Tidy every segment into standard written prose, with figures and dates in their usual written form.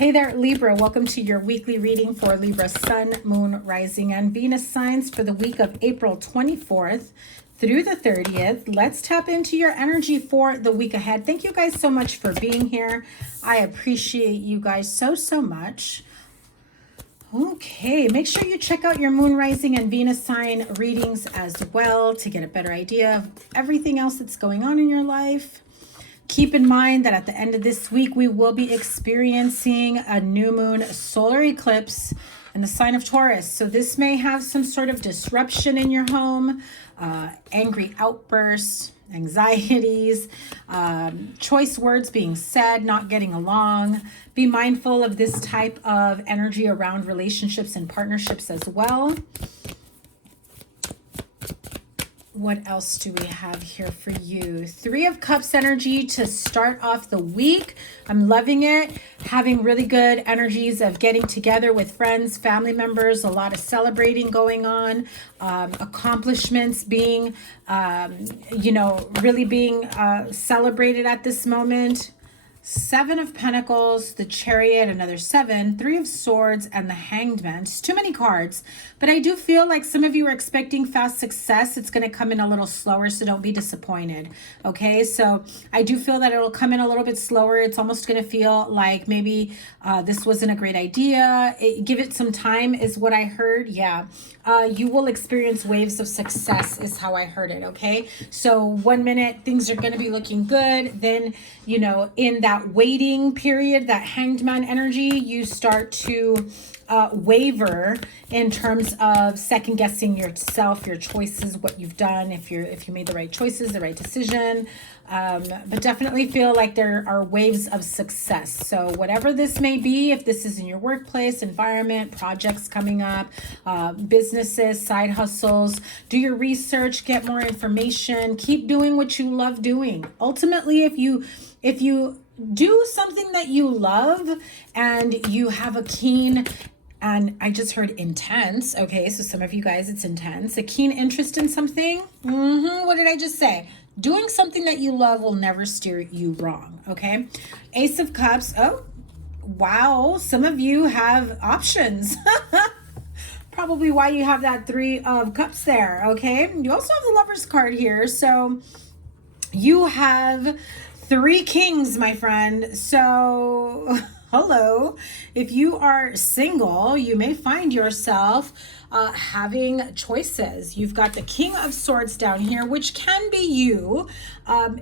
Hey there, Libra. Welcome to your weekly reading for Libra Sun, Moon, Rising, and Venus signs for the week of April 24th through the 30th. Let's tap into your energy for the week ahead. Thank you guys so much for being here. I appreciate you guys so much. Okay, make sure you check out your Moon, Rising, and Venus sign readings as well to get a better idea of everything else that's going on in your life. Keep in mind that at the end of this week, we will be experiencing a new moon solar eclipse in the sign of Taurus. So this may have some sort of disruption in your home, angry outbursts, anxieties, choice words being said, not getting along. Be mindful of this type of energy around relationships and partnerships as well. What else do we have here for you? Three of Cups energy to start off the week. I'm loving it. Having really good energies of getting together with friends, family members, a lot of celebrating going on, accomplishments being, really being celebrated at this moment. Seven of Pentacles, the Chariot, another seven, Three of Swords, and the Hanged Man. Just too many cards. But I do feel like some of you are expecting fast success. It's going to come in a little slower, so don't be disappointed. Okay, so I do feel that it'll come in a little bit slower. It's almost going to feel like maybe this wasn't a great idea. Give it some time is what I heard. Yeah. You will experience waves of success is how I heard it. Okay, so 1 minute things are going to be looking good, then in that waiting period, that Hanged Man energy, you start to waver in terms of second guessing yourself, your choices, what you've done, if you made the right choices, the right decision. But definitely feel like there are waves of success. So whatever this may be, if this is in your workplace, environment, projects coming up, businesses, side hustles, do your research, get more information, keep doing what you love doing. Ultimately, if you do something that you love and you have a keen, and I just heard intense. Okay, so some of you guys, it's intense. A keen interest in something. What did I just say? Doing something that you love will never steer you wrong. Okay. Ace of Cups. Oh, wow. Some of you have options. Probably why you have that Three of Cups there. Okay. You also have the Lover's card here. So you have three kings, my friend. So hello. If you are single, you may find yourself having choices. You've got the King of Swords down here, which can be you,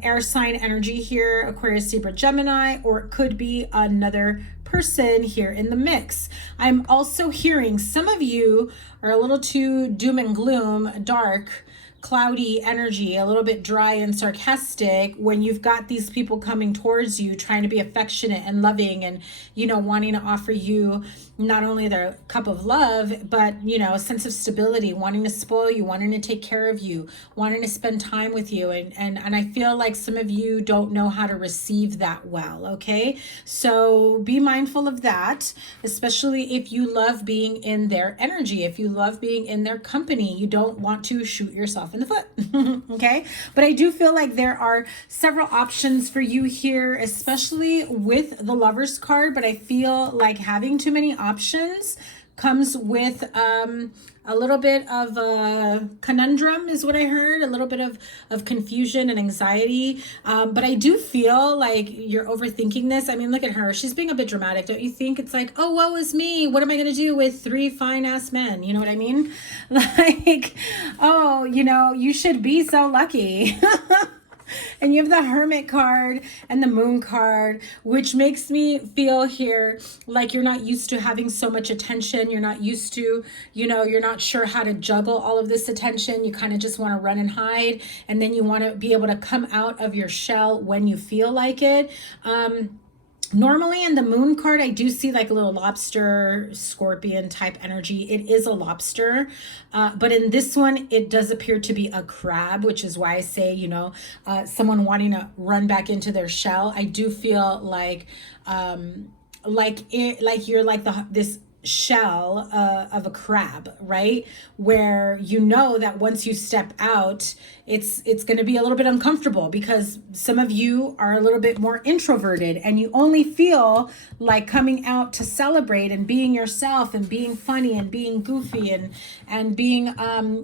air sign energy here, Aquarius, Libra, Gemini, or it could be another person here in the mix. I'm also hearing some of you are a little too doom and gloom, dark, cloudy energy, a little bit dry and sarcastic when you've got these people coming towards you trying to be affectionate and loving and wanting to offer you not only their cup of love, but a sense of stability, wanting to spoil you, wanting to take care of you, wanting to spend time with you. And I feel like some of you don't know how to receive that well. Okay, so be mindful of that, especially if you love being in their energy, if you love being in their company. You don't want to shoot yourself in the foot. Okay, but I do feel like there are several options for you here, especially with the Lover's card. But I feel like having too many options comes with a little bit of a conundrum is what I heard, a little bit of confusion and anxiety. But I do feel like you're overthinking this. I mean, look at her. She's being a bit dramatic. Don't you think? It's like, oh, woe is me. What am I going to do with three fine ass men? You know what I mean? Like, oh, you should be so lucky. And you have the Hermit card and the Moon card, which makes me feel here like you're not used to having so much attention. You're not used to, you're not sure how to juggle all of this attention. You kind of just want to run and hide. And then you want to be able to come out of your shell when you feel like it. Normally in the Moon card, I do see like a little lobster, scorpion type energy. It is a lobster. But in this one, it does appear to be a crab, which is why I say, someone wanting to run back into their shell. I do feel like you're like this shell of a crab, right? Where you know that once you step out, it's going to be a little bit uncomfortable because some of you are a little bit more introverted and you only feel like coming out to celebrate and being yourself and being funny and being goofy and being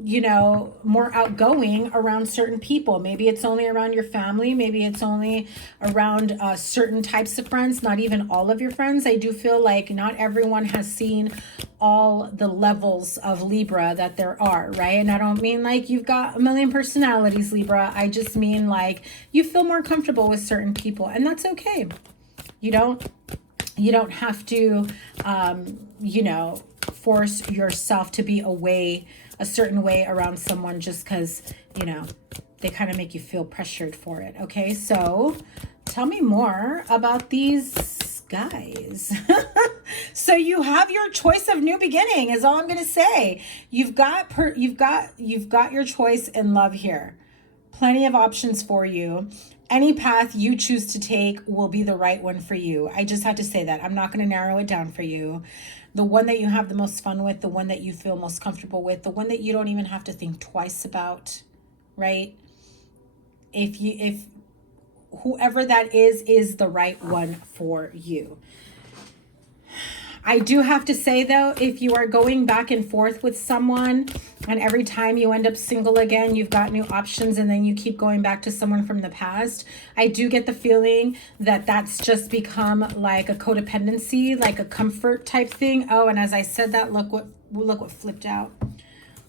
you know, more outgoing around certain people. Maybe it's only around your family, maybe it's only around certain types of friends, not even all of your friends. I do feel like not everyone has seen all the levels of Libra that there are, right? And I don't mean like you've got a million personalities, Libra. I just mean like you feel more comfortable with certain people, and that's okay. You don't have to you know, force yourself to be a certain way around someone just because, you know, they kind of make you feel pressured for it. Okay, so tell me more about these guys. So you have your choice of new beginning is all I'm going to say. You've got your choice in love here. Plenty of options for you. Any path you choose to take will be the right one for you. I just have to say that. I'm not going to narrow it down for you. The one that you have the most fun with, the one that you feel most comfortable with, the one that you don't even have to think twice about, right? If whoever that is the right one for you. I do have to say though, if you are going back and forth with someone and every time you end up single again, you've got new options and then you keep going back to someone from the past, I do get the feeling that that's just become like a codependency, like a comfort type thing. Oh, and as I said that, look what flipped out.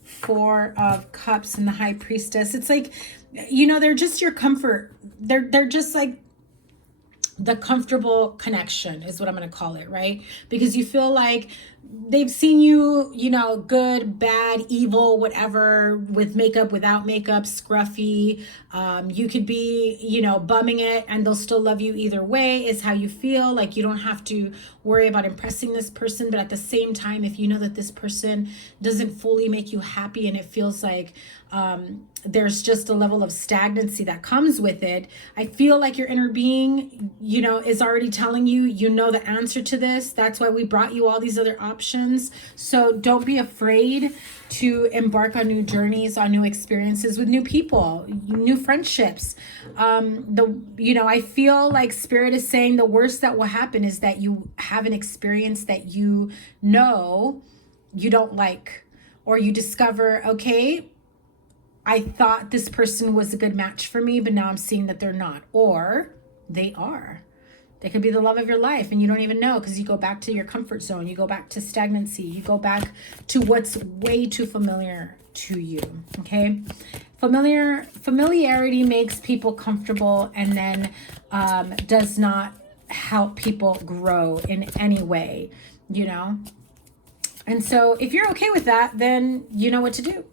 4 of Cups and the High Priestess. It's like, you know, they're just your comfort. They're just like the comfortable connection is what I'm going to call it, right? Because you feel like they've seen you, you know, good, bad, evil, whatever, with makeup, without makeup, scruffy. You could be, you know, bumming it and they'll still love you either way is how you feel. Like you don't have to worry about impressing this person. But at the same time, if you know that this person doesn't fully make you happy and it feels like there's just a level of stagnancy that comes with it, I feel like your inner being, you know, is already telling you, you know, the answer to this. That's why we brought you all these other options. So don't be afraid to embark on new journeys, on new experiences with new people, new friendships. You know, I feel like Spirit is saying the worst that will happen is that you have an experience that you know you don't like, or you discover, okay, I thought this person was a good match for me, but now I'm seeing that they're not, or they are. They could be the love of your life and you don't even know because you go back to your comfort zone. You go back to stagnancy. You go back to what's way too familiar to you, okay? Familiarity makes people comfortable and then does not help people grow in any way, you know? And so if you're okay with that, then you know what to do.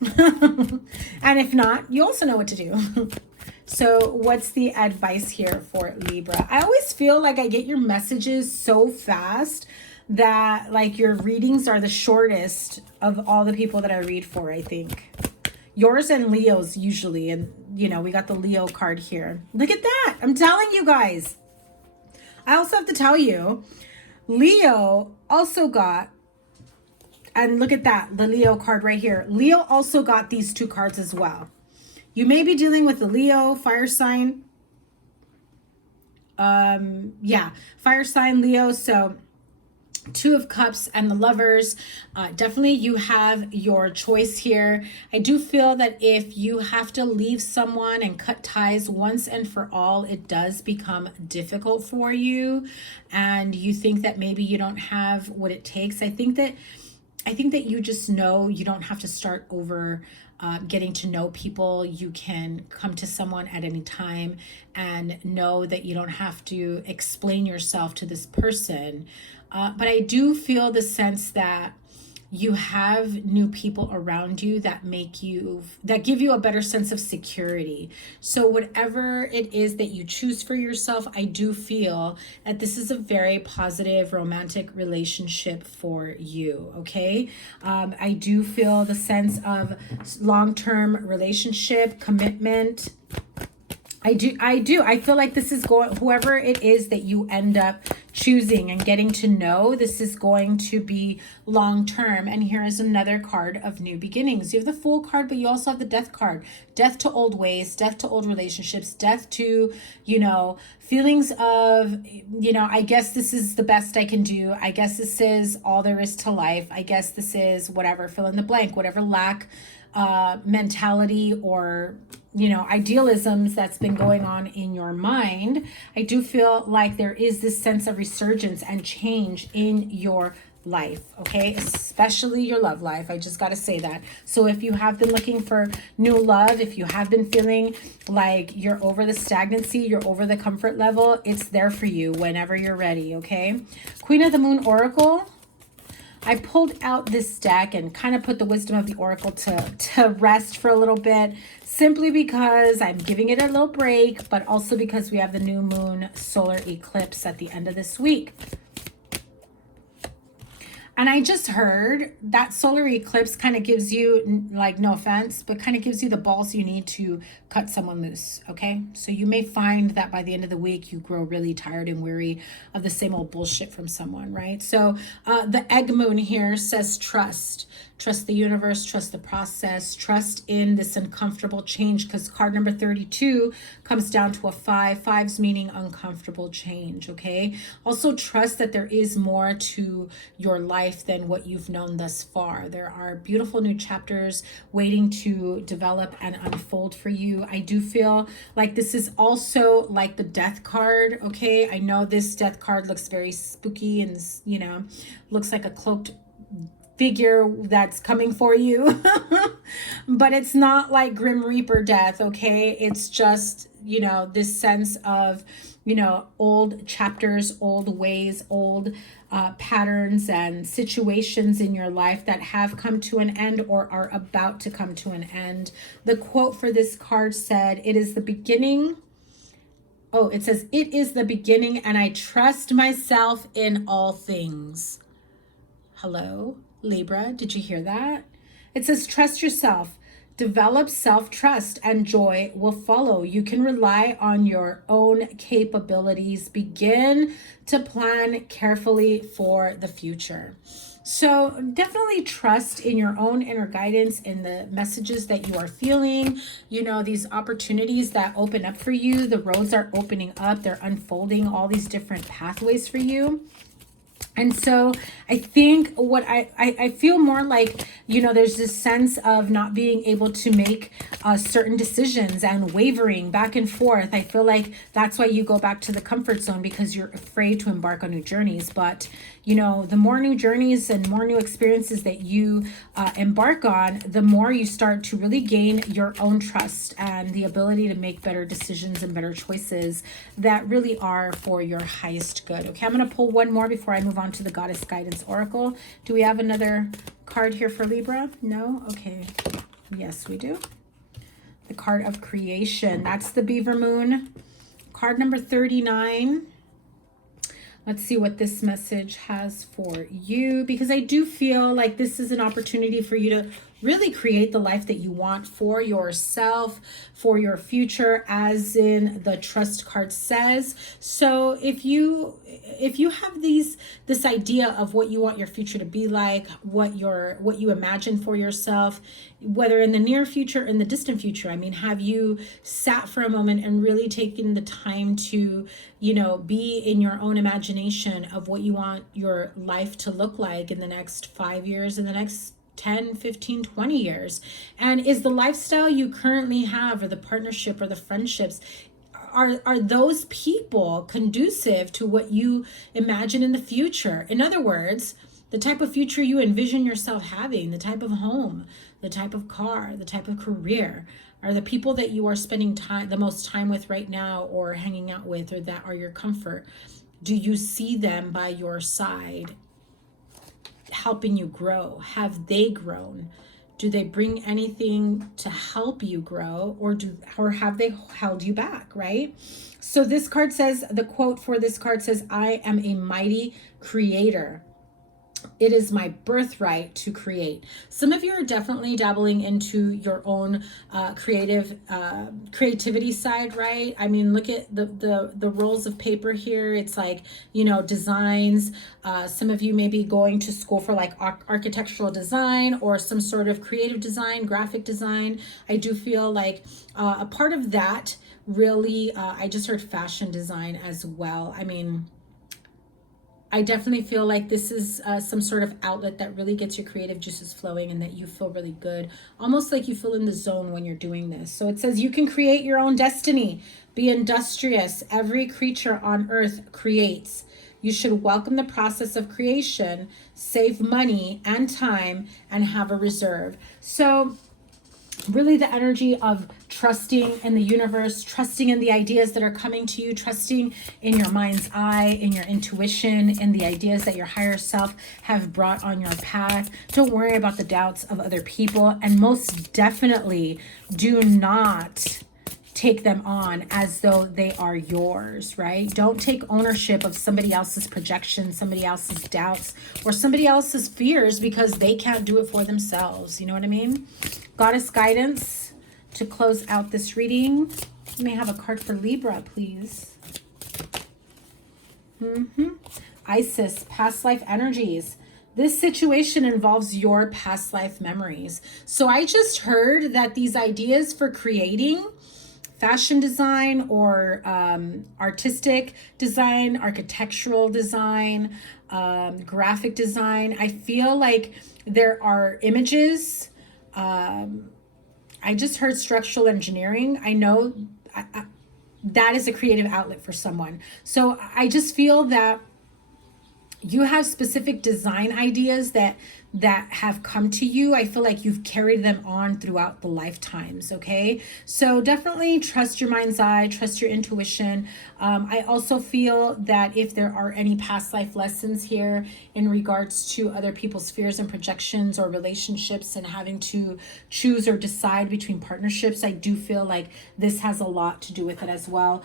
And if not, you also know what to do. So what's the advice here for Libra? I always feel like I get your messages so fast that like your readings are the shortest of all the people that I read for, I think. Yours and Leo's usually. And, you know, we got the Leo card here. Look at that. I'm telling you guys. I also have to tell you, Leo also got, and look at that, the Leo card right here. Leo also got these 2 cards as well. You may be dealing with the Leo, fire sign. Yeah, fire sign, Leo. So 2 of Cups and the Lovers. Definitely you have your choice here. I do feel that if you have to leave someone and cut ties once and for all, it does become difficult for you. And you think that maybe you don't have what it takes. I think that you just know you don't have to start over getting to know people. You can come to someone at any time and know that you don't have to explain yourself to this person. But I do feel the sense that you have new people around you that give you a better sense of security. So whatever it is that you choose for yourself, I do feel that this is a very positive romantic relationship for you, okay? I do feel the sense of long-term relationship, commitment, I do. I feel like this is going, whoever it is that you end up choosing and getting to know, this is going to be long term. And here is another card of new beginnings. You have the Fool card, but you also have the Death card. Death to old ways, death to old relationships, death to, you know, feelings of, you know, I guess this is the best I can do. I guess this is all there is to life. I guess this is whatever, fill in the blank, whatever lack mentality or, you know, idealisms that's been going on in your mind. I do feel like there is this sense of resurgence and change in your life, okay? Especially your love life. I just got to say that. So if you have been looking for new love, if you have been feeling like you're over the stagnancy, you're over the comfort level, it's there for you whenever you're ready, okay? Queen of the Moon Oracle. I pulled out this deck and kind of put the wisdom of the oracle to rest for a little bit, simply because I'm giving it a little break, but also because we have the new moon solar eclipse at the end of this week. And I just heard that solar eclipse kind of gives you, like, no offense, but kind of gives you the balls you need to cut someone loose, okay? So you may find that by the end of the week, you grow really tired and weary of the same old bullshit from someone, right? So the egg moon here says trust. Trust the universe, trust the process, trust in this uncomfortable change, because card number 32 comes down to a 5. 5's meaning uncomfortable change, okay? Also trust that there is more to your life than what you've known thus far. There are beautiful new chapters waiting to develop and unfold for you. I do feel like this is also like the Death card, okay? I know this Death card looks very spooky and, you know, looks like a cloaked figure that's coming for you. But it's not like Grim Reaper death, okay? It's just, you know, this sense of, you know, old chapters, old ways, old patterns and situations in your life that have come to an end or are about to come to an end. The quote for this card said, "It is the beginning." Oh, it says, "It is the beginning, and I trust myself in all things." Hello, Libra, did you hear that? It says, trust yourself. Develop self-trust and joy will follow. You can rely on your own capabilities. Begin to plan carefully for the future. So definitely trust in your own inner guidance, in the messages that you are feeling, you know, these opportunities that open up for you. The roads are opening up. They're unfolding all these different pathways for you. And so I think what I feel more like, you know, there's this sense of not being able to make certain decisions and wavering back and forth. I feel like that's why you go back to the comfort zone, because you're afraid to embark on new journeys. But, you know, the more new journeys and more new experiences that you embark on, the more you start to really gain your own trust and the ability to make better decisions and better choices that really are for your highest good. Okay, I'm going to pull one more before I move on to the Goddess Guidance Oracle. Do we have another card here for Libra? No? Okay. Yes, we do. The card of creation. That's the Beaver Moon. Card number 39. Let's see what this message has for you, because I do feel like this is an opportunity for you to really create the life that you want for yourself, for your future, as in the Trust card says. So if you have this idea of what you want your future to be like, what you imagine for yourself, whether in the near future, in the distant future, I mean, have you sat for a moment and really taken the time to, you know, be in your own imagination of what you want your life to look like in the next 5 years, in the next 10, 15, 20 years? And is the lifestyle you currently have, or the partnership or the friendships, are those people conducive to what you imagine in the future? In other words, the type of future you envision yourself having, the type of home, the type of car, the type of career, are the people that you are spending the most time with right now, or hanging out with, or that are your comfort. Do you see them by your side, helping you grow? Have they grown? Do they bring anything to help you grow, or have they held you back, right? So this card says, the quote for this card says, "I am a mighty creator." It is my birthright to create. Some of you are definitely dabbling into your own creativity side, right? I mean, look at the rolls of paper here. It's like, you know, designs. Some of you may be going to school for like architectural design or some sort of creative design, graphic design. I do feel like a part of that really, I just heard fashion design as well. I mean, I definitely feel like this is some sort of outlet that really gets your creative juices flowing and that you feel really good. Almost like you feel in the zone when you're doing this. So it says you can create your own destiny. Be industrious. Every creature on earth creates. You should welcome the process of creation, save money and time, and have a reserve. So really the energy of trusting in the universe, trusting in the ideas that are coming to you, trusting in your mind's eye, in your intuition, in the ideas that your higher self have brought on your path. Don't worry about the doubts of other people, and most definitely do not take them on as though they are yours, right? Don't take ownership of somebody else's projections, somebody else's doubts, or somebody else's fears because they can't do it for themselves. You know what I mean? Goddess guidance to close out this reading. You may have a card for Libra, please. Isis, past life energies. This situation involves your past life memories. So I just heard that these ideas for creating fashion design or artistic design, architectural design, graphic design, I feel like there are images. I just heard structural engineering. I know that is a creative outlet for someone. So I just feel that you have specific design ideas that have come to you. I feel like you've carried them on throughout the lifetimes, okay? So definitely trust your mind's eye, trust your intuition. I also feel that if there are any past life lessons here in regards to other people's fears and projections or relationships and having to choose or decide between partnerships, I do feel like this has a lot to do with it as well.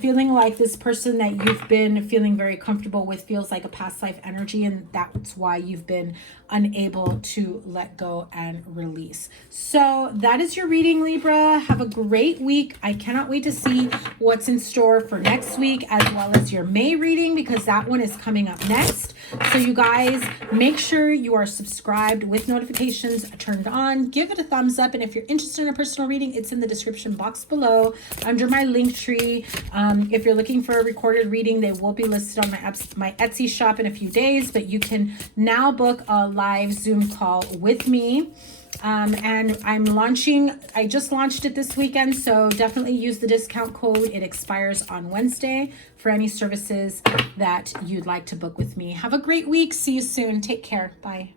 Feeling like this person that you've been feeling very comfortable with feels like a past life energy, and that's why you've been unable to let go and release. So that is your reading, Libra. Have a great week. I cannot wait to see what's in store for next week, as well as your May reading, because that one is coming up next. So you guys, make sure you are subscribed with notifications turned on. Give it a thumbs up, and if you're interested in a personal reading, it's in the description box below under my link tree. If you're looking for a recorded reading, they will be listed on my Etsy shop in a few days, but you can now book a live Zoom call with me. And I just launched it this weekend, so definitely use the discount code. It expires on Wednesday for any services that you'd like to book with me. Have a great week. See you soon. Take care. Bye.